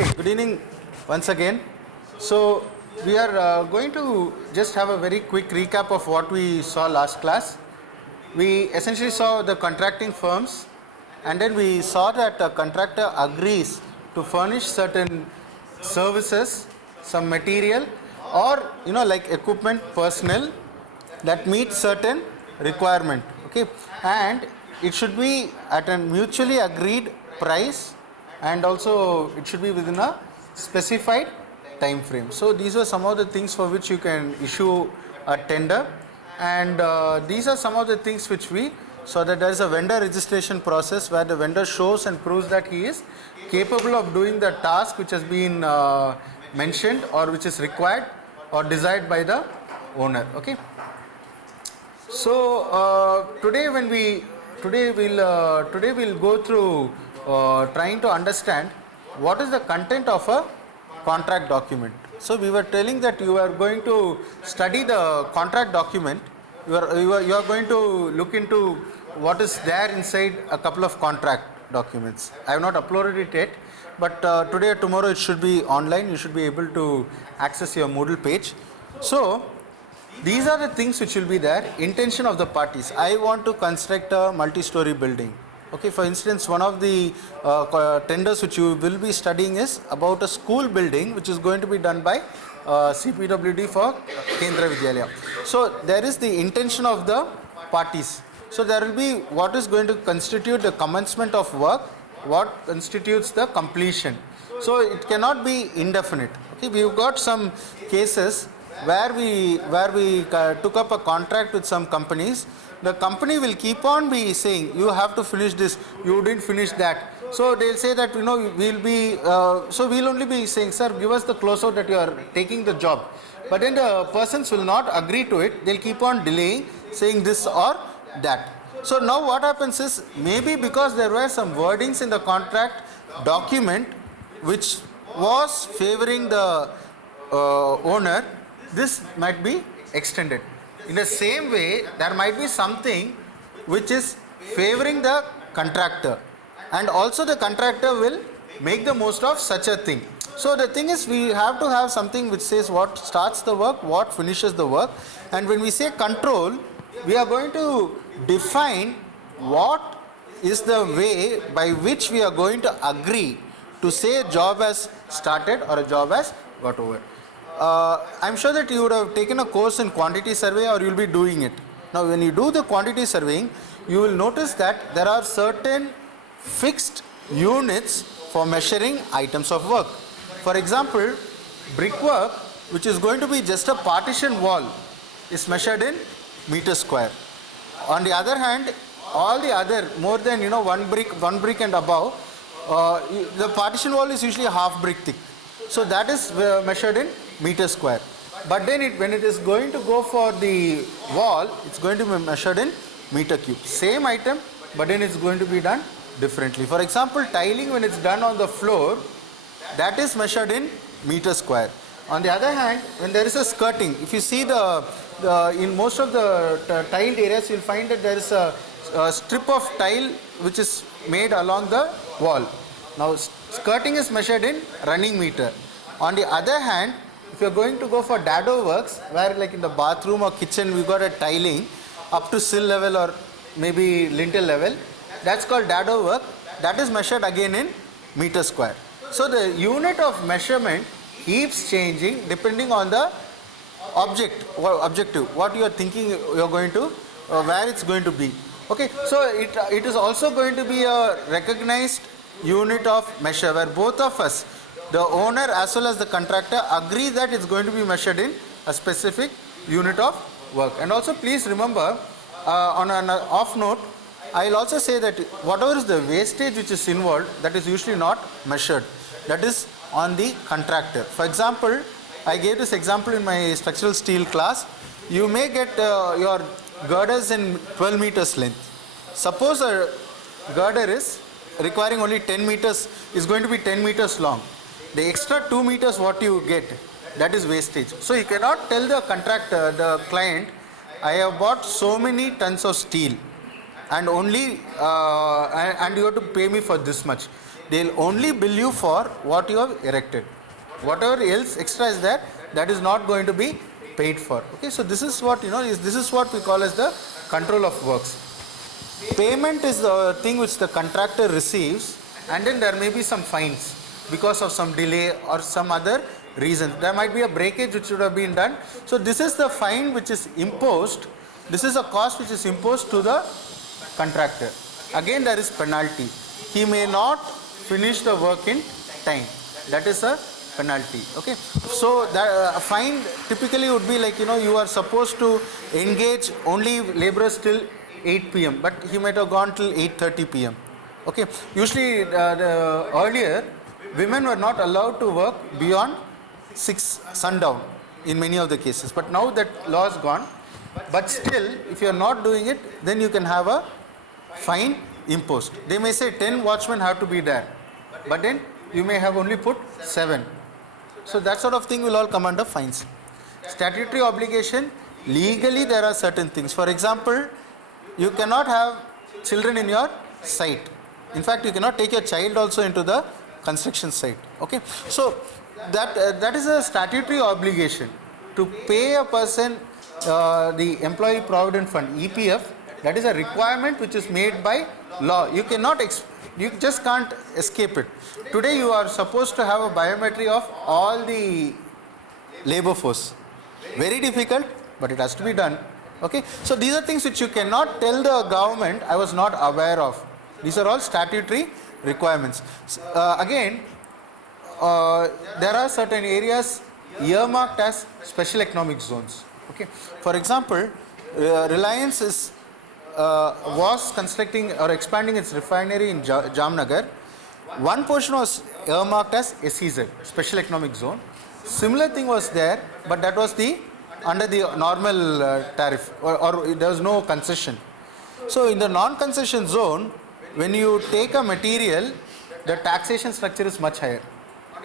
Okay, good evening once again. So we are going to just have a very quick recap of what we saw last class. We essentially saw the contracting firms, and then we saw that a contractor agrees to furnish certain services, some material, or like equipment, personnel that meet certain requirement. Okay, and it should be at a mutually agreed price, and also it should be within a specified time frame. So these are some of the things for which you can issue a tender, and these are some of the things which we so that there is a vendor registration process where the vendor shows and proves that he is capable of doing the task which has been mentioned or which is required or desired by the owner. Okay. So today we'll go through trying to understand what is the content of a contract document. So we were telling that you are going to study the contract document. You are going to look into what is there inside a couple of contract documents. I have not uploaded it yet, but today or tomorrow it should be online. You should be able to access your Moodle page. So these are the things which will be there. Intention of the parties. I want to construct a multi-story building. Okay, for instance, one of the tenders which you will be studying is about a school building which is going to be done by CPWD for Kendra Vidyalaya. So there is the intention of the parties. So there will be what is going to constitute the commencement of work, what constitutes the completion. So it cannot be indefinite. Okay, we've got some cases where we took up a contract with some companies. The company will keep on be saying, you have to finish this, you didn't finish that. So they'll say that we'll only be saying, sir, give us the closeout that you are taking the job. But then the persons will not agree to it. They'll keep on delaying, saying this or that. So now what happens is, maybe because there were some wordings in the contract document which was favoring the owner, this might be extended. In the same way, there might be something which is favoring the contractor, and also the contractor will make the most of such a thing. So the thing is, we have to have something which says what starts the work, what finishes the work, and when we say control, we are going to define what is the way by which we are going to agree to say a job has started or a job has got over. I'm sure that you would have taken a course in quantity survey, or you will be doing it. Now when you do the quantity surveying, you will notice that there are certain fixed units for measuring items of work. For example, brickwork, which is going to be just a partition wall, is measured in meter square. On the other hand, all the other more than one brick and above, the partition wall is usually a half brick thick. So that is measured in meter square. But then when it is going to go for the wall, it's going to be measured in meter cube. Same item, but then it's going to be done differently. For example, tiling, when it's done on the floor, that is measured in meter square. On the other hand, when there is a skirting, if you see in most of the tiled areas, you'll find that there is a strip of tile which is made along the wall. Now skirting is measured in running meter. On the other hand, if you are going to go for dado works, where like in the bathroom or kitchen we got a tiling up to sill level or maybe lintel level, that's called dado work. That is measured again in meter square. So the unit of measurement keeps changing depending on the objective, what you are thinking you are going to, where it's going to be. Okay, so it is also going to be a recognized unit of measure where both of us, the owner as well as the contractor, agree that it's going to be measured in a specific unit of work. And also please remember, on an off note, I'll also say that whatever is the wastage which is involved, that is usually not measured. That is on the contractor. For example, I gave this example in my structural steel class. You may get your girders in 12 meters length. Suppose a girder is requiring only 10 meters, is going to be 10 meters long. The extra 2 meters what you get, that is wastage. So you cannot tell the contractor, the client, I have bought so many tons of steel and only and you have to pay me for this much. They'll only bill you for what you have erected. Whatever else extra is there, that is not going to be paid for. Okay, so this is what this is what we call as the control of works. Payment is the thing which the contractor receives, and then there may be some fines because of some delay or some other reason. There might be a breakage which should have been done. So this is the fine which is imposed. This is a cost which is imposed to the contractor. Again, there is penalty. He may not finish the work in time. That is a penalty. Okay. So the fine typically would be like, you are supposed to engage only laborers till 8 p.m. but he might have gone till 8:30 p.m. Okay. Usually earlier women were not allowed to work beyond 6 sundown in many of the cases. But now that law is gone. But still, if you are not doing it, then you can have a fine imposed. They may say 10 watchmen have to be there, but then you may have only put 7. So that sort of thing will all come under fines. Statutory obligation, legally there are certain things. For example, you cannot have children in your site. In fact, you cannot take your child also into the construction site. Okay, so that is a statutory obligation to pay a person the Employee Provident Fund, EPF. That is a requirement which is made by law. You cannot you just can't escape it. Today you are supposed to have a biometry of all the labor force. Very difficult, but it has to be done. Okay, so these are things which you cannot tell the government, I was not aware of. These are all statutory requirements. Again, there are certain areas earmarked as special economic zones. Okay, for example, Reliance was constructing or expanding its refinery in Jamnagar. One portion was earmarked as SEZ, Special Economic Zone. Similar thing was there, but that was under the normal tariff, or there was no concession. So in the non-concession zone, when you take a material, the taxation structure is much higher.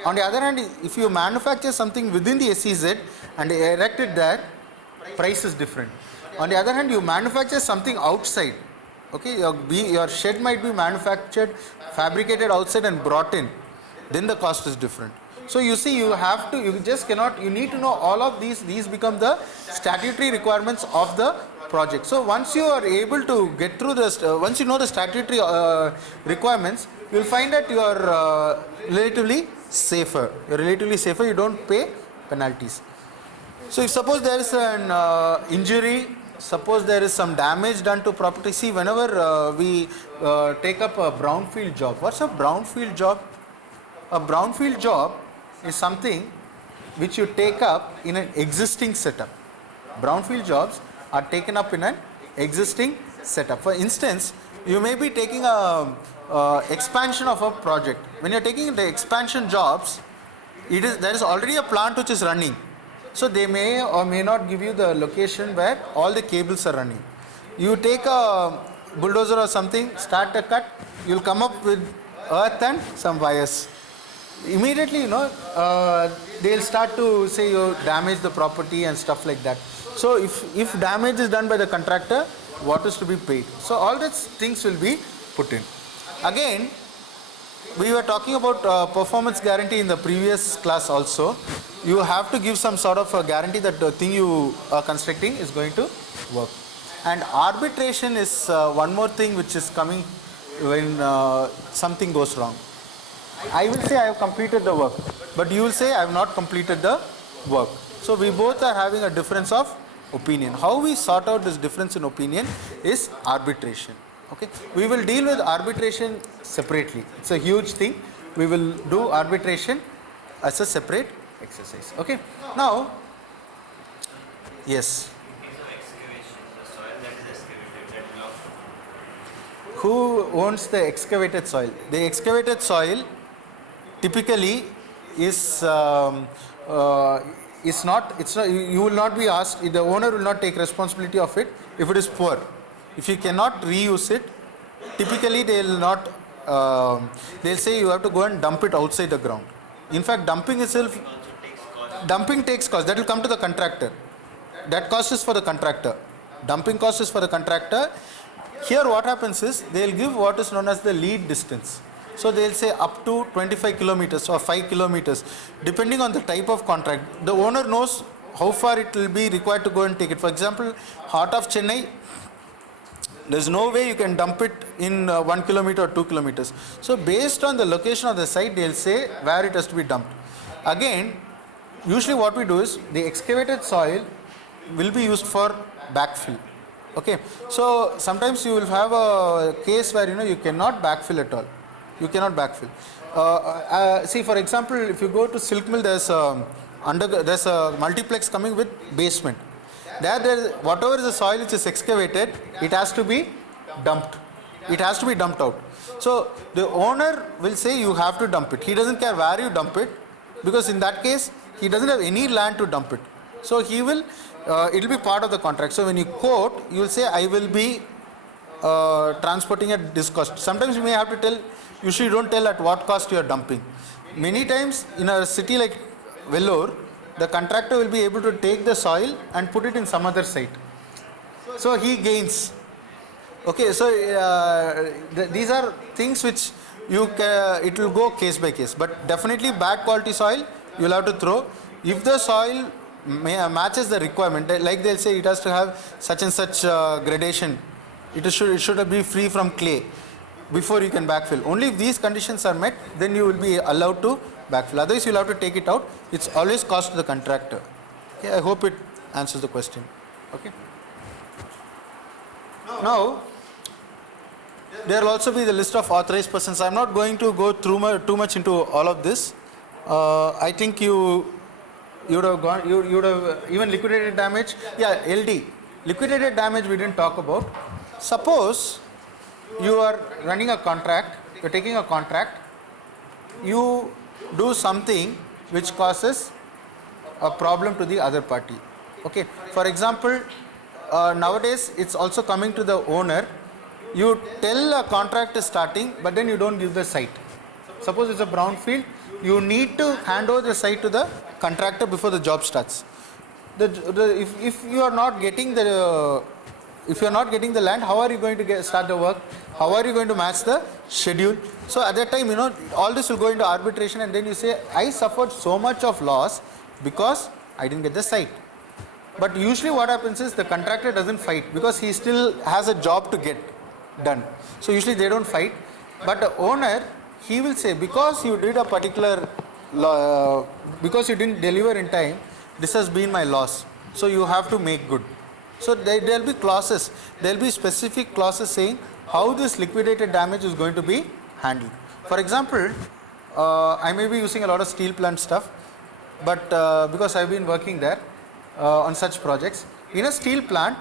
On the other hand, if you manufacture something within the SEZ and erect it there, price is different. On the other hand, you manufacture something outside. Okay, your shed might be manufactured, fabricated outside and brought in. Then the cost is different. So you see, you just cannot, you need to know all of these. These become the statutory requirements of the project. So once you are able to get through this, once you know the statutory requirements, you will find that you are relatively safer. You are relatively safer. You don't pay penalties. So if suppose there is an injury, suppose there is some damage done to property. See, whenever we take up a brownfield job, what's a brownfield job? A brownfield job is something which you take up in an existing setup. Brownfield jobs are taken up in an existing setup. For instance, you may be taking a expansion of a project. When you are taking the expansion jobs, there is already a plant which is running. So they may or may not give you the location where all the cables are running. You take a bulldozer or something, start a cut, you will come up with earth and some wires. Immediately, they'll start to say you damage the property and stuff like that. So if damage is done by the contractor, what is to be paid? So all these things will be put in. Again, we were talking about performance guarantee in the previous class also. You have to give some sort of a guarantee that the thing you are constructing is going to work. And arbitration is one more thing which is coming when something goes wrong. I will say I have completed the work, but you will say I have not completed the work. So we both are having a difference of opinion. How we sort out this difference in opinion is arbitration. Okay, we will deal with arbitration separately. It's a huge thing. We will do arbitration as a separate exercise. Okay, now, yes. Who owns the excavated soil? The excavated soil typically is not. You will not be asked. The owner will not take responsibility of it if it is poor. If you cannot reuse it, typically they will not. They'll say you have to go and dump it outside the ground. In fact, dumping itself, dumping takes cost. That will come to the contractor. That cost is for the contractor. Dumping cost is for the contractor. Here what happens is they will give what is known as the lead distance. So they'll say up to 25 kilometers or 5 kilometers, depending on the type of contract. The owner knows how far it will be required to go and take it. For example, heart of Chennai, there's no way you can dump it in 1 kilometer or 2 kilometers. So based on the location of the site, they'll say where it has to be dumped. Again, usually what we do is the excavated soil will be used for backfill. Okay, so sometimes you will have a case where you cannot backfill at all. You cannot backfill. See, for example, if you go to Silk Mill, there's a multiplex coming with basement. There, whatever is the soil which is excavated, it has to be dumped. It has to be dumped out. So the owner will say you have to dump it. He doesn't care where you dump it, because in that case he doesn't have any land to dump it. So he will, it will be part of the contract. So when you quote, you will say I will be transporting at this cost. Sometimes you may have to tell. Usually you don't tell at what cost you are dumping. Many times in a city like Vellore, the contractor will be able to take the soil and put it in some other site. So he gains. Okay, so these are things which it will go case by case. But definitely bad quality soil you will have to throw. If the soil matches the requirement, like they'll say it has to have such and such gradation, it should be free from clay before you can backfill. Only if these conditions are met, then you will be allowed to backfill. Otherwise, you will have to take it out. It's always cost to the contractor. Okay, I hope it answers the question. Okay. Now, there will also be the list of authorized persons. I am not going to go through too much into all of this. I think you would have gone. You would have even liquidated damage. Yeah, LD. Liquidated damage we didn't talk about. Suppose you are running a contract. You are taking a contract. You do something which causes a problem to the other party. Okay. For example, nowadays it's also coming to the owner. You tell a contract is starting, but then you don't give the site. Suppose it's a brownfield, you need to hand over the site to the contractor before the job starts. If you are not getting the land, how are you going to start the work? How are you going to match the schedule? So at that time, all this will go into arbitration, and then you say, I suffered so much of loss because I didn't get the site. But usually what happens is the contractor doesn't fight because he still has a job to get done. So usually they don't fight. But the owner, he will say, because you did a particular, because you didn't deliver in time, this has been my loss. So you have to make good. So there will be clauses. There will be specific clauses saying how this liquidated damage is going to be handled. For example, I may be using a lot of steel plant stuff, but because I've been working there on such projects, in a steel plant,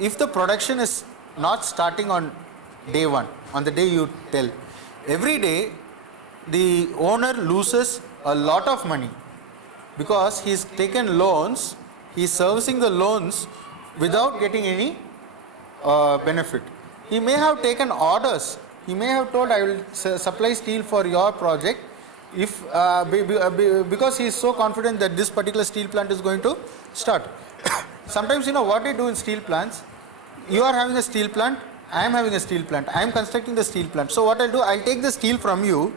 if the production is not starting on day one, on the day you tell, every day the owner loses a lot of money because he's taken loans, he's servicing the loans without getting any benefit. He may have taken orders, he may have told I will supply steel for your project if because he is so confident that this particular steel plant is going to start. Sometimes what they do in steel plants, you are having a steel plant, I am having a steel plant, I am constructing the steel plant. So what I'll do, I'll take the steel from you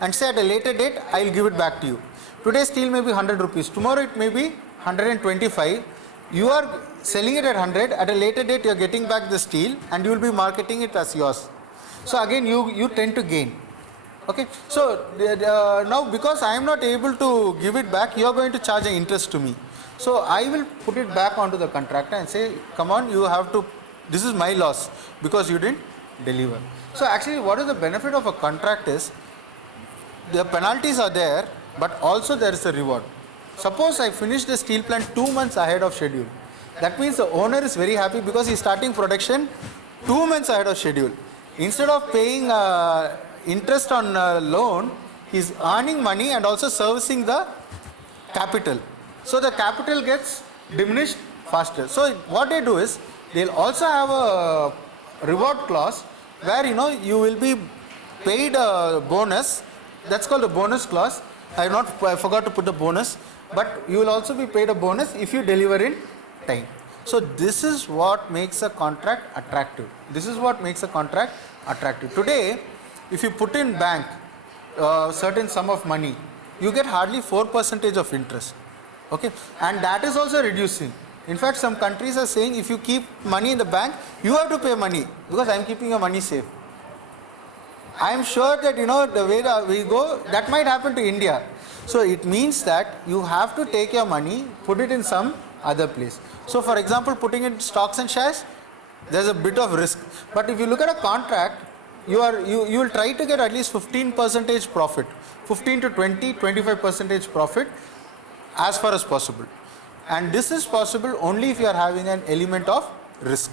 and say at a later date I'll give it back to you. Today steel may be 100 rupees, tomorrow it may be 125. You are selling it at 100, at a later date you are getting back the steel and you will be marketing it as yours. So again you tend to gain. Okay, so now because I am not able to give it back, you are going to charge an interest to me. So I will put it back onto the contractor and say, come on, you have to, this is my loss because you didn't deliver. So actually what is the benefit of a contract is, the penalties are there, but also there is a reward. Suppose I finish the steel plant 2 months ahead of schedule. That means the owner is very happy because he is starting production 2 months ahead of schedule. Instead of paying interest on loan, he is earning money and also servicing the capital. So the capital gets diminished faster. So what they do is, they'll also have a reward clause where you will be paid a bonus. That's called a bonus clause. I forgot to put the bonus, but you will also be paid a bonus if you deliver in time. So this is what makes a contract attractive. This is what makes a contract attractive. Today, if you put in bank certain sum of money, you get hardly 4% of interest. Okay, and that is also reducing. In fact, some countries are saying if you keep money in the bank, you have to pay money because I am keeping your money safe. I am sure that the way that we go, that might happen to India. So it means that you have to take your money, put it in some other place. So for example, putting in stocks and shares, there's a bit of risk. But if you look at a contract, you will try to get at least 15% profit, 15 to 20, 25% profit as far as possible. And this is possible only if you are having an element of risk.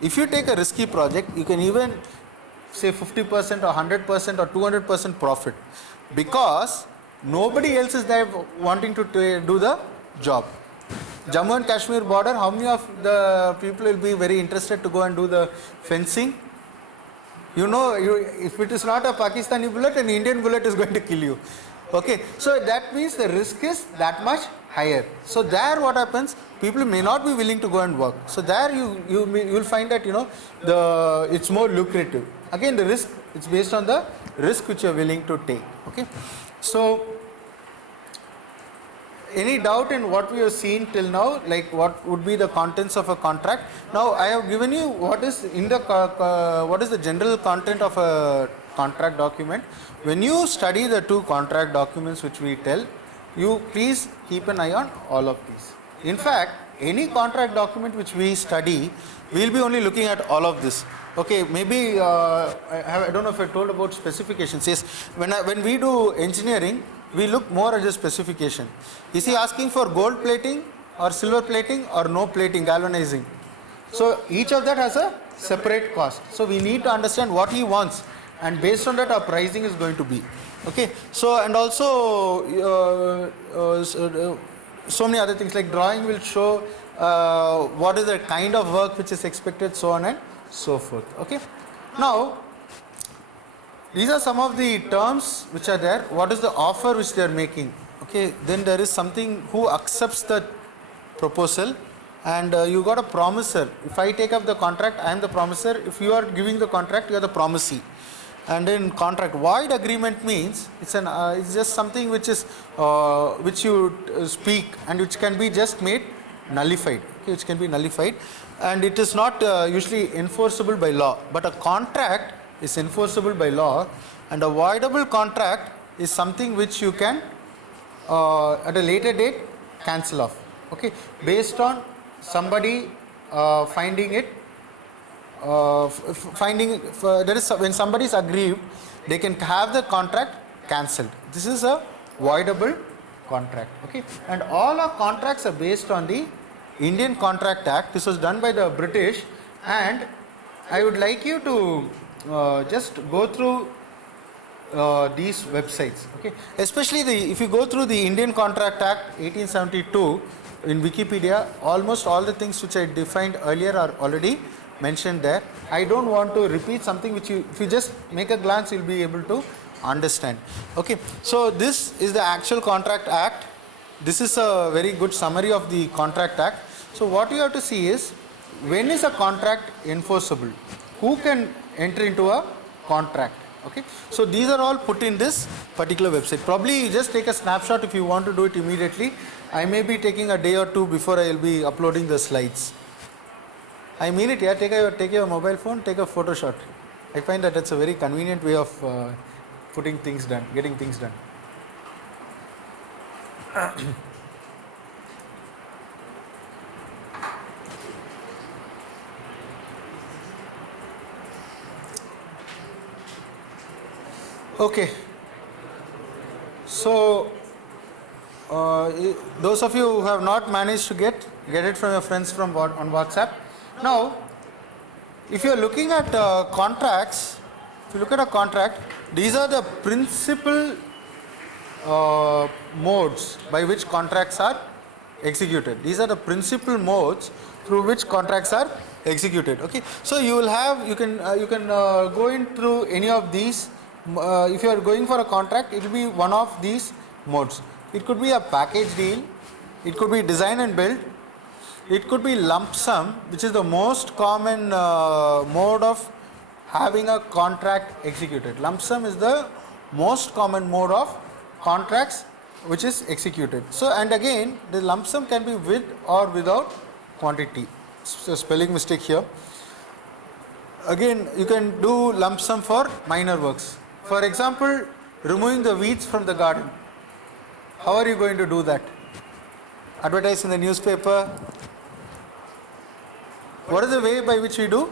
If you take a risky project, you can even say 50% or 100% or 200% profit, because nobody else is there wanting to do the job. Jammu and Kashmir border, how many of the people will be very interested to go and do the fencing? If it is not a Pakistani bullet, an Indian bullet is going to kill you. Okay, so that means the risk is that much higher. So there what happens, people may not be willing to go and work. So there you will find that it's more lucrative. Again, the risk, it's based on the risk which you are willing to take. Okay, so any doubt in what we have seen till now, like what would be the contents of a contract? Now I have given you what is the general content of a contract document. When you study the two contract documents which we tell, you please keep an eye on all of these. In fact, any contract document which we study, we will be only looking at all of this. Okay, maybe I don't know if I told about specifications. Yes, when we do engineering, we look more at the specification. Is he asking for gold plating or silver plating or no plating, galvanizing? So each of that has a separate cost. So we need to understand what he wants, and based on that our pricing is going to be. Okay, so and also so many other things like drawing will show what is the kind of work which is expected, so on and so forth. Okay, now these are some of the terms which are there. What is the offer which they are making? Okay, then there is something who accepts the proposal, and you got a promisor. If I take up the contract, I am the promisor. If you are giving the contract, you are the promisee. And in contract, void agreement means it's just something which is which you speak and which can be just made nullified. Okay, which can be nullified, and it is not usually enforceable by law. But a contract is enforceable by law, and a voidable contract is something which you can at a later date cancel off. Okay, based on somebody finding it. There is when somebody is aggrieved, they can have the contract cancelled. This is a voidable contract. Okay, and all our contracts are based on the Indian Contract Act. This was done by the British, and I would like you to just go through these websites. Okay, especially if you go through the Indian Contract Act 1872 in Wikipedia, almost all the things which I defined earlier are already mentioned there. I don't want to repeat something which if you just make a glance, you'll be able to understand. Okay, so this is the actual Contract Act. This is a very good summary of the Contract Act. So what you have to see is, when is a contract enforceable? Who can enter into a contract? Okay, so these are all put in this particular website. Probably you just take a snapshot if you want to do it immediately. I may be taking a day or two before I will be uploading the slides. I mean it, yeah. Take your mobile phone, take a photo shot. I find that it's a very convenient way of getting things done. Okay. So those of you who have not managed to get it from your friends on WhatsApp. Now, if you are looking at contracts, if you look at a contract, these are the principal modes by which contracts are executed. These are the principal modes through which contracts are executed. Okay, so you can go in through any of these. If you are going for a contract, it will be one of these modes. It could be a package deal, it could be design and build, it could be lump sum, which is the most common mode of having a contract executed. Lump sum is the most common mode of contracts which is executed. So, and again the lump sum can be with or without quantity. So spelling mistake here. Again, you can do lump sum for minor works. For example, removing the weeds from the garden. How are you going to do that? Advertise in the newspaper. What is the way by which we do?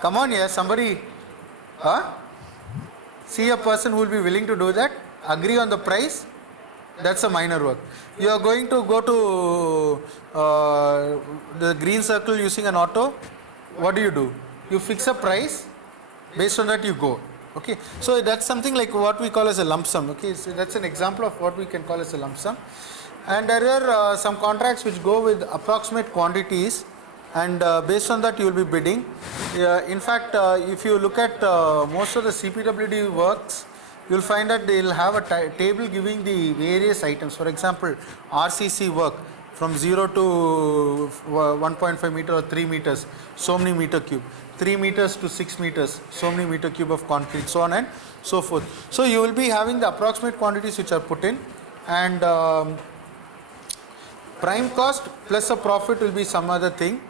Come on, yes, somebody. Huh? See a person who will be willing to do that, agree on the price, that's a minor work. You are going to go to the green circle using an auto, what do? You fix a price, based on that you go. Okay, so that's something like what we call as a lump sum. Okay, so that's an example of what we can call as a lump sum. And there are some contracts which go with approximate quantities, and based on that you will be bidding. In fact, if you look at most of the CPWD works, you will find that they will have a table giving the various items. For example, RCC work from 0 to 1.5 meter or 3 meters, so many meter cube. 3 meters to 6 meters, so many meter cube of concrete, so on and so forth. So you will be having the approximate quantities which are put in, and prime cost plus a profit will be some other thing.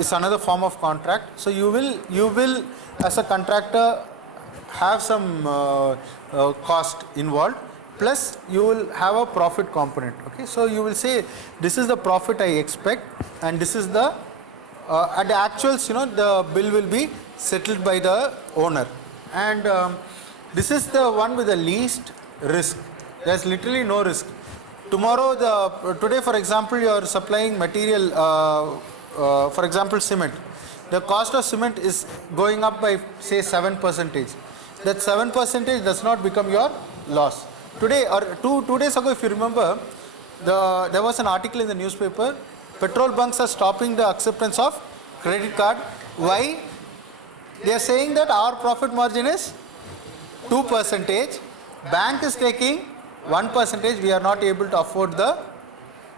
Is another form of contract. So you will as a contractor have some cost involved, plus you will have a profit component. Okay, so you will say this is the profit I expect, and this is the at the actuals, the bill will be settled by the owner, and this is the one with the least risk. There is literally no risk. Today for example you are supplying material, for example cement. The cost of cement is going up by say 7%. That 7% does not become your loss. Today or two days ago, if you remember, there was an article in the newspaper. Petrol bunks are stopping the acceptance of credit card. Why? They are saying that our profit margin is 2%. Bank is taking 1%. We are not able to afford the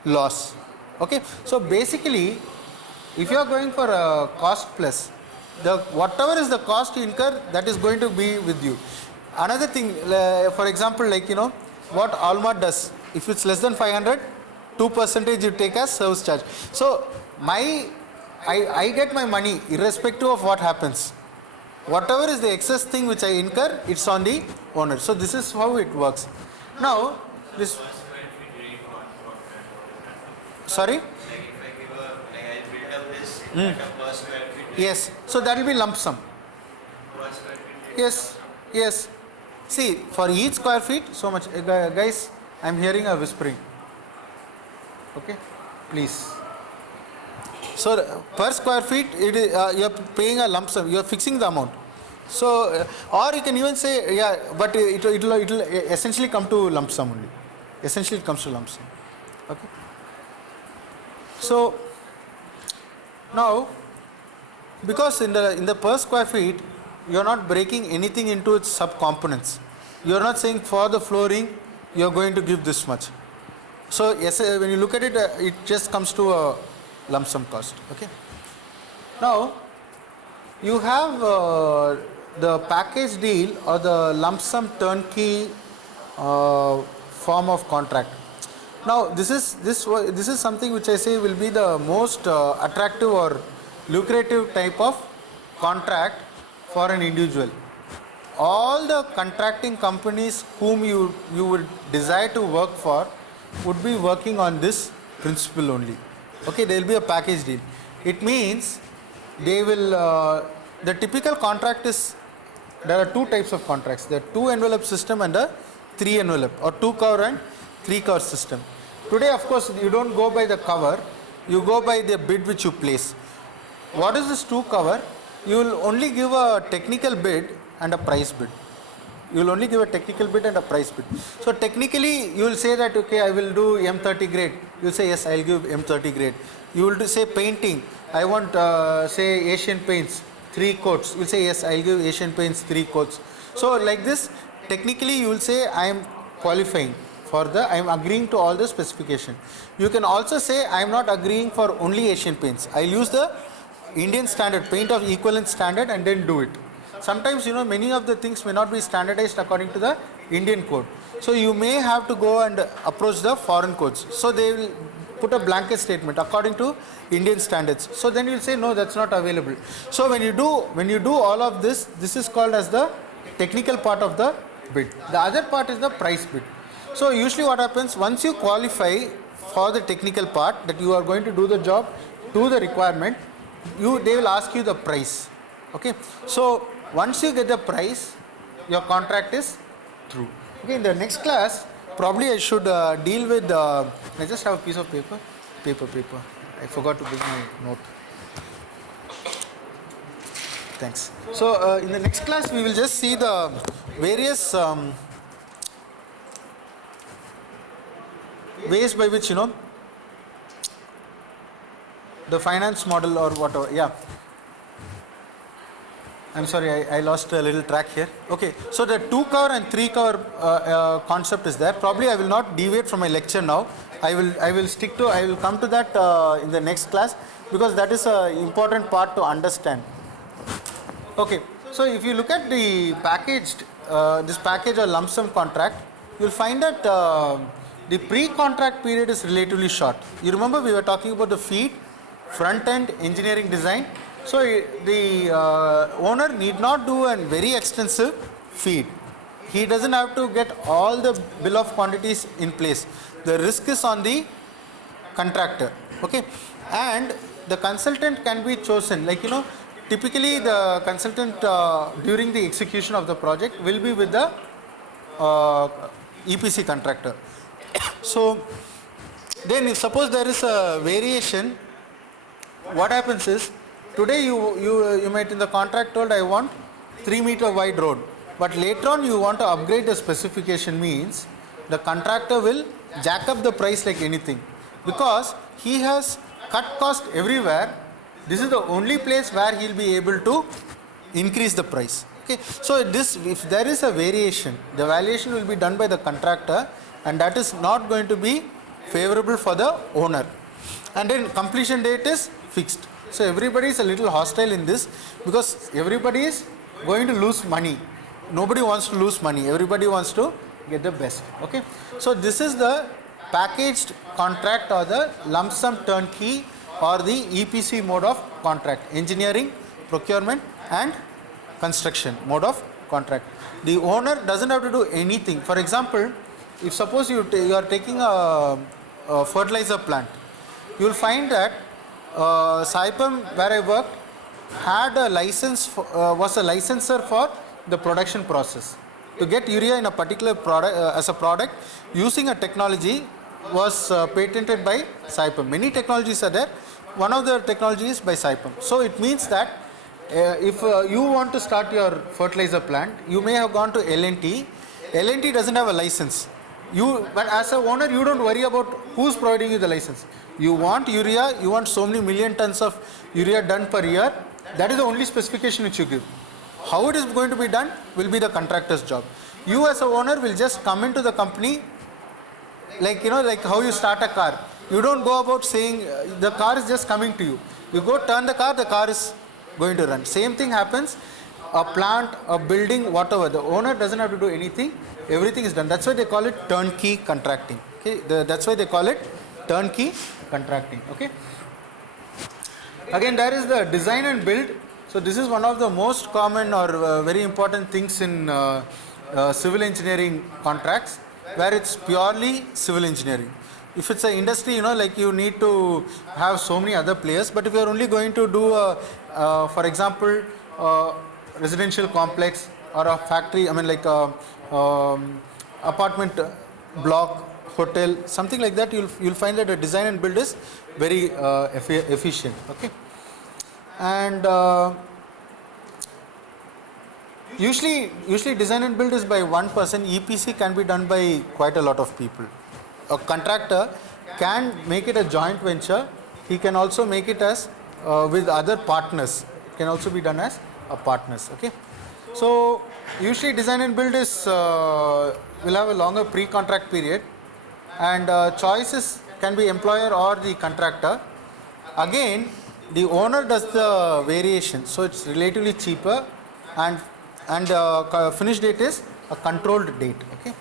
loss. Okay. So basically, if you are going for a cost plus, whatever is the cost you incur, that is going to be with you. Another thing, for example, what Alma does, if it's less than 500, 2% you take as service charge. So I get my money irrespective of what happens. Whatever is the excess thing which I incur, it's on the owner. So this is how it works. Now this. Sorry. Yes, so that will be lump sum. Yes. See, for each square feet, so much. Guys, I am hearing a whispering. Okay, please. So per square feet, you are paying a lump sum. You are fixing the amount. So, or you can even say, yeah, but it will essentially come to lump sum only. Essentially, it comes to lump sum. Okay. So now, because in the per square feet, you are not breaking anything into its sub-components. You are not saying for the flooring, you are going to give this much. So yes, when you look at it, it just comes to a lump sum cost. Okay. Now, you have the package deal or the lump sum turnkey form of contract. Now, this is something which I say will be the most attractive or lucrative type of contract for an individual. All the contracting companies whom you would desire to work for would be working on this principle only. Okay, there will be a package deal. It means they will, the typical contract is, there are two types of contracts. There are 2 envelope system and a 3 envelope, or 2 cover and 3 cover system. Today, of course, you don't go by the cover, you go by the bid which you place. What is this 2 cover? You will only give a technical bid and a price bid. You will only give a technical bid and a price bid. So technically, you will say that, okay, I will do M30 grade. You will say, yes, I will give M30 grade. You will say painting. I want, say, Asian Paints, 3 coats. You will say, yes, I will give Asian Paints 3 coats. So like this, technically, you will say, I am qualifying for I am agreeing to all the specification. You can also say, I am not agreeing for only Asian Paints. I will use the Indian standard, paint of equivalent standard, and then do it. Sometimes many of the things may not be standardized according to the Indian code. So you may have to go and approach the foreign codes. So they will put a blanket statement according to Indian standards. So then you'll say no, that's not available. So when you do all of this, this is called as the technical part of the bid. The other part is the price bid. So usually what happens, once you qualify for the technical part that you are going to do the job to the requirement, they will ask you the price. Okay. So once you get the price, your contract is through. Okay. In the next class, probably I should deal with. I just have a piece of paper. Paper. I forgot to bring my note. Thanks. So in the next class, we will just see the various ways by which the finance model or whatever. Yeah. I'm sorry, I lost a little track here. Okay, so the 2 cover and 3 cover concept is there. Probably I will not deviate from my lecture now. I will come to that in the next class, because that is an important part to understand. Okay, so if you look at the packaged, this package or lump sum contract, you will find that the pre-contract period is relatively short. You remember we were talking about the feed, front end, engineering design. So the owner need not do a very extensive feed. He doesn't have to get all the bill of quantities in place. The risk is on the contractor. Okay, and the consultant can be chosen. Typically the consultant during the execution of the project will be with the EPC contractor. So then if suppose there is a variation, what happens is, today you might in the contract told I want 3-meter wide road, but later on you want to upgrade the specification, means the contractor will jack up the price like anything, because he has cut cost everywhere. This is the only place where he will be able to increase the price. Okay, so if there is a variation, the valuation will be done by the contractor, and that is not going to be favorable for the owner. And then completion date is fixed. So everybody is a little hostile in this, because everybody is going to lose money. Nobody wants to lose money. Everybody wants to get the best. Okay. So this is the packaged contract, or the lump sum turnkey, or the EPC mode of contract: engineering, procurement, and construction mode of contract. The owner doesn't have to do anything. For example, if suppose you are taking a fertilizer plant, you will find that Saipem, where I worked, had a license was a licensor for the production process. To get urea in a particular product as a product using a technology was patented by Saipem. Many technologies are there. One of the technologies by Saipem. So it means that if you want to start your fertilizer plant, you may have gone to L&T. L&T doesn't have a license. But as a owner, you don't worry about who's providing you the license. You want urea, you want so many million tons of urea done per year. That is the only specification which you give. How it is going to be done will be the contractor's job. You as a owner will just come into the company, like how you start a car. You don't go about saying the car is just coming to you. You go turn the car is going to run. Same thing happens. A plant, a building, whatever. The owner doesn't have to do anything. Everything is done. That's why they call it turnkey contracting. Okay, that's why they call it turnkey contracting. Okay. Again, there is the design and build. So this is one of the most common or very important things in civil engineering contracts, where it's purely civil engineering. If it's an industry, like you need to have so many other players. But if you are only going to do, for example, residential complex or a factory, like apartment block, hotel, something like that, you'll find that the design and build is very efficient. Okay, and usually design and build is by one person. EPC can be done by quite a lot of people. A contractor can make it a joint venture. He can also make it as with other partners. It can also be done as a partners. Okay, so usually design and build is will have a longer pre-contract period, and choices can be employer or the contractor. Again, the owner does the variation, so it's relatively cheaper, and finish date is a controlled date. Okay.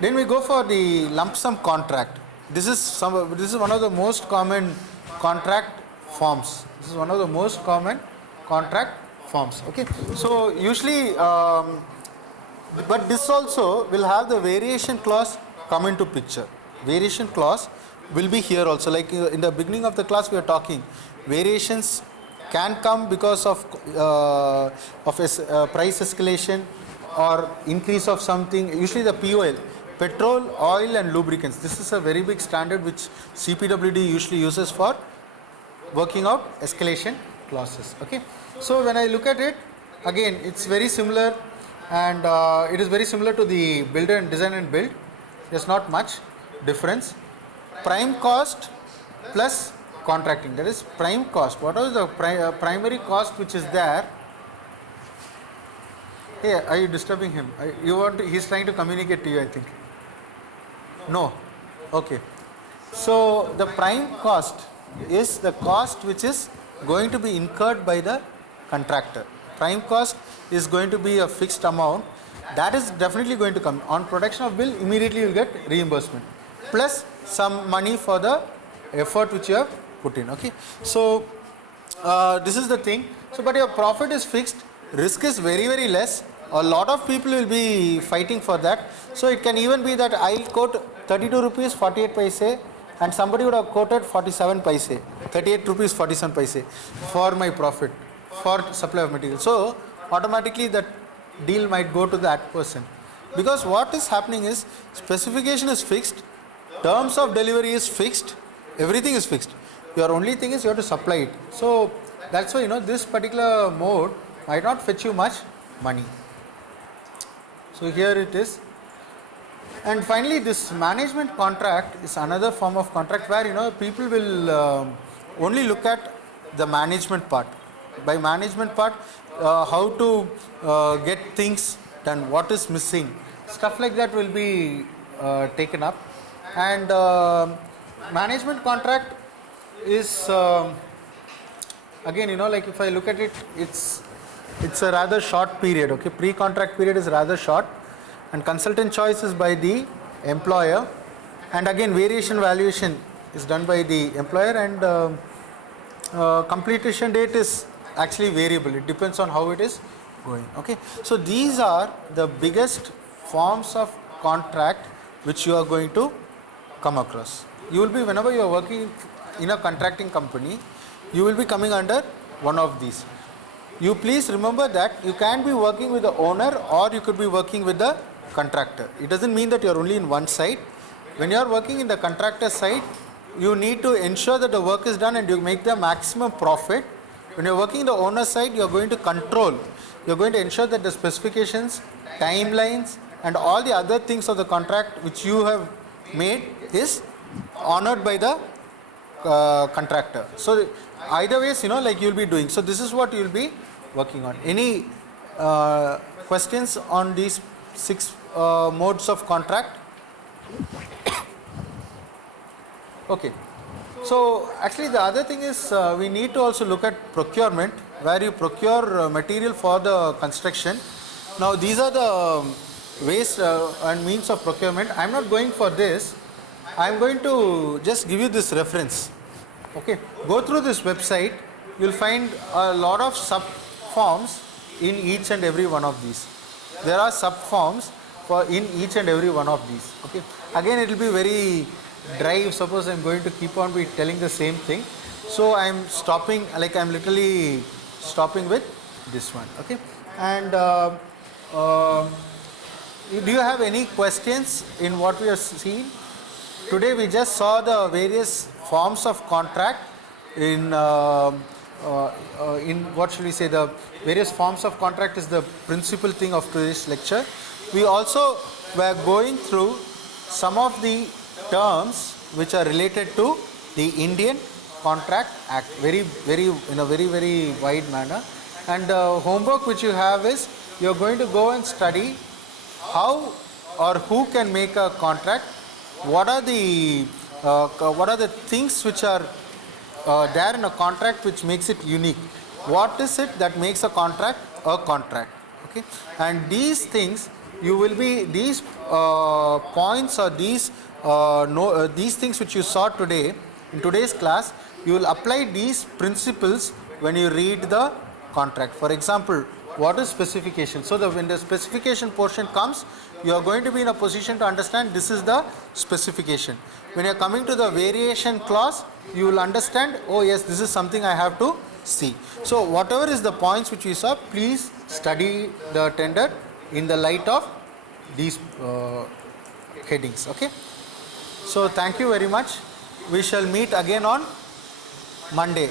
Then we go for the lump sum contract. This is one of the most common contract forms. This is one of the most common contract forms. Okay. So usually, but this also will have the variation clause come into picture. Variation clause will be here also. Like in the beginning of the class, we are talking variations can come because of price escalation or increase of something. Usually the POL, petrol, oil and lubricants. This is a very big standard which CPWD usually uses for working out escalation clauses. Okay. So when I look at it, again it's very similar, and it is very similar to the builder and design and build. There's not much difference. Prime cost plus contracting, that is prime cost. What is the primary cost which is there? Hey, are you disturbing him? He's trying to communicate to you, I think. No. Okay. So the prime cost is the cost which is going to be incurred by the contractor. Prime cost is going to be a fixed amount. That is definitely going to come. On production of bill, immediately you will get reimbursement. Plus some money for the effort which you have put in. Okay. So this is the thing. So but your profit is fixed. Risk is very, very less. A lot of people will be fighting for that. So it can even be that I'll quote 32 rupees 48 paise and somebody would have quoted 47 paise, 38 rupees 47 paise for my profit, for supply of material. So automatically that deal might go to that person, because what is happening is specification is fixed, terms of delivery is fixed, everything is fixed. Your only thing is you have to supply it. So that's why this particular mode might not fetch you much money. So here it is. And finally, this management contract is another form of contract where people will only look at the management part. By management part, how to get things done, what is missing, stuff like that will be taken up. And management contract is again like if I look at it, it's a rather short period. Okay, pre-contract period is rather short, and consultant choice is by the employer, and again variation valuation is done by the employer, and completion date is actually variable. It depends on how it is going. Okay, so these are the biggest forms of contract which you are going to come across. You will be, whenever you are working in a contracting company, you will be coming under one of these. You please remember that you can be working with the owner or you could be working with the contractor. It doesn't mean that you are only in one side. When you are working in the contractor side, you need to ensure that the work is done and you make the maximum profit. When you are working in the owner side, you are going to control. You are going to ensure that the specifications, timelines and all the other things of the contract which you have made is honored by the contractor. So either ways, like you will be doing. So this is what you will be working on. Any questions on these 6 modes of contract? Okay. So actually the other thing is we need to also look at procurement, where you procure material for the construction. Now these are the ways and means of procurement. I am not going for this. I am going to just give you this reference. Okay, go through this website. You will find a lot of sub forms in each and every one of these. There are sub forms for in each and every one of these. Okay, again it will be very dry. Suppose I am going to keep on be telling the same thing. So I am stopping, like I am literally stopping with this one. Okay, and do you have any questions in what we are seeing? Today we just saw the various forms of contract in what should we say, the various forms of contract is the principal thing of today's lecture. We also were going through some of the terms which are related to the Indian Contract Act in a very wide manner, and the homework which you have is you are going to go and study how or who can make a contract, what are the things which are there in a contract which makes it unique. What is it that makes a contract a contract? Okay, and these things you will be these points or these these things which you saw today in today's class, you will apply these principles when you read the contract. For example, what is specification? So when the specification portion comes, you are going to be in a position to understand this is the specification. When you are coming to the variation clause, you will understand, oh yes, this is something I have to see. So whatever is the points which we saw, please study the tender in the light of these headings. Okay. So thank you very much. We shall meet again on Monday.